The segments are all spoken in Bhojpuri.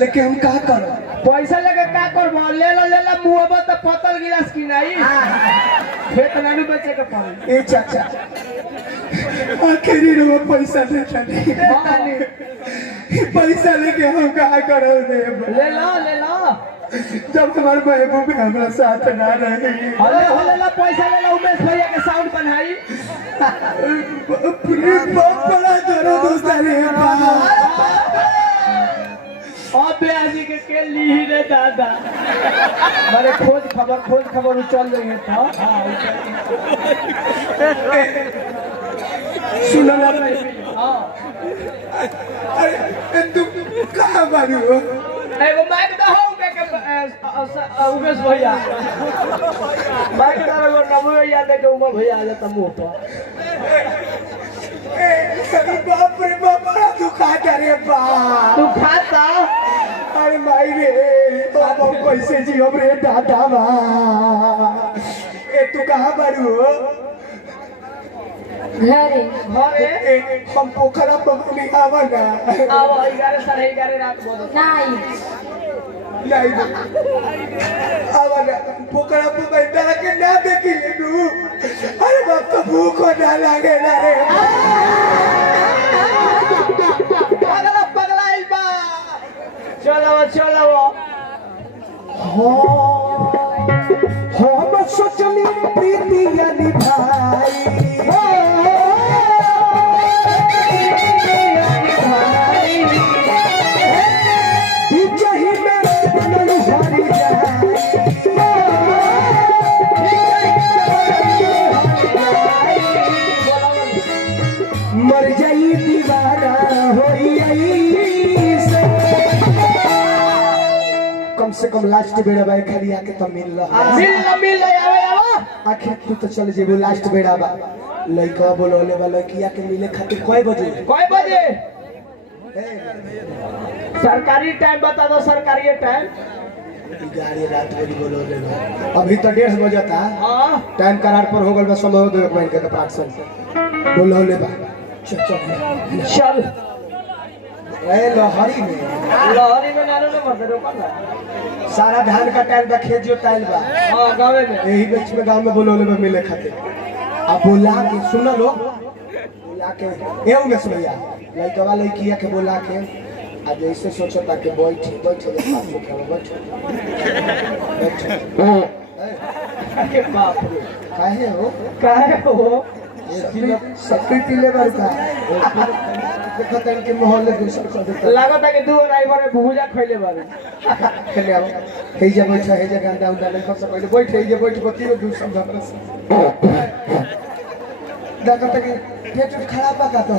लेके हम का करो? पैसा लेके का करबो? ले ला मुहब्बत तो पतल गिलास की नहीं खेत नानू बेचे के पड़ी। ए चाचा आखिरी रो पैसा देता नहीं पैसा लेके हम का करो? ले लो जब हमारे महबूब हमारा साथ ना रहे। ले लो पैसा ले लो। उमेश भैया के साउंड बनाई। बड़ा दर्द होता रे अबे आजी के ली रे दादा। मारे खोज खबर चल रही है था। सुनो ना हां अरे तू कहां बारू? एगो माइक दो हो के उमेश भैया माइक दो एगो नमो भैया दे के उमेश भैया आ जाता मुंह पर। बाप रे बाप बड़ा दुखाता रे बाप। तू खाता? अरे माई रे बाबा कैसे जी हमरे दादा बा। ए तू कहां बारू? घरे हम पोखरा पकड़ी आवा ना। आओ 11 साढ़े 11 रात बोलो नहीं नहीं आवा ना पोखरा पकड़ी तारा के ना देखी ले तू। अरे बाप तो भूख ना लागे ना रे। पगला इल्बा चलो हो हम सोचनी प्रीति यानी भाई मर जाई दीवाना होई कम से कम लास्ट बेड़ा बा खाली आके तो मिल रहा। मिल आओ आखिर तू तो चल जेबो लास्ट बेड़ा बा। लइका बोलोले बा लइकिया के मिले खातिर कई बजे? सरकारी टाइम बता दो। सरकारी टाइम 11 रात बजे बोलोले बा। अभी तो 1:30 बजे था। हां टाइम करार पर हो गल बा। समय दो एक महीने के पाठ सन बोलोले बा। चल ए लहरी में नानो न मत रोका ना। सारा धान का टाइम बा खेत जोताइल बा। हां गावे में यही बीच में गांव में बोलोले बा मिले खातिर। अब बोला के सुनो लो बोला के एऊ में सुनैया लइकवा लइकिया के बोला के आज ऐसे सोचता कि बैठ के पास में खेलो बैठ। के बाप रे काहे हो सप्पी पीले बार का देखो तन के मोहल्ले दूसर को देता लागत है कि दू ड्राइवर भूजा खइले बारे खेले आओ हे जे बैठा हे जे गंदा उंदा नहीं कर सकले बैठ हे जे बैठ बतियो दूसर हमरा से देखो तक पेट खराब का तो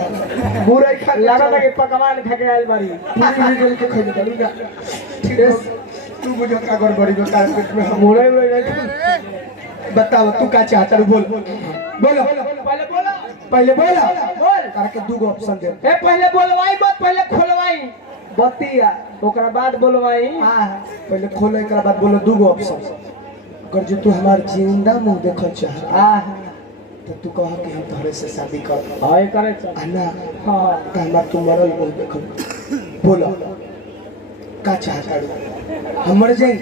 बुराई खा लागत है कि पकवान खा के आइल बारी पूरी जल के खइले चलूगा ठीक है तू मुझे का गड़बड़ी बता पेट में मुड़े बताओ तू का चाहता बोल बोलो पहले बोल करके दू गो ऑप्शन दे। ए पहले बोलवाई मत पहले खोलवाई बतिया ओकरा बाद बोलवाई। हां पहले खोले के बाद बोलो दू गो ऑप्शन। अगर जो तू हमार जिंदा मुंह देखल चाह तो तू कह कि हम तोरे से शादी कर। हां करे ना हां त हमार तू मरल मुंह देखल बोलो का चाहता हम मर जाई?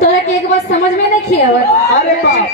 तोरा के एक बात समझ में नहीं खियावत। अरे बाप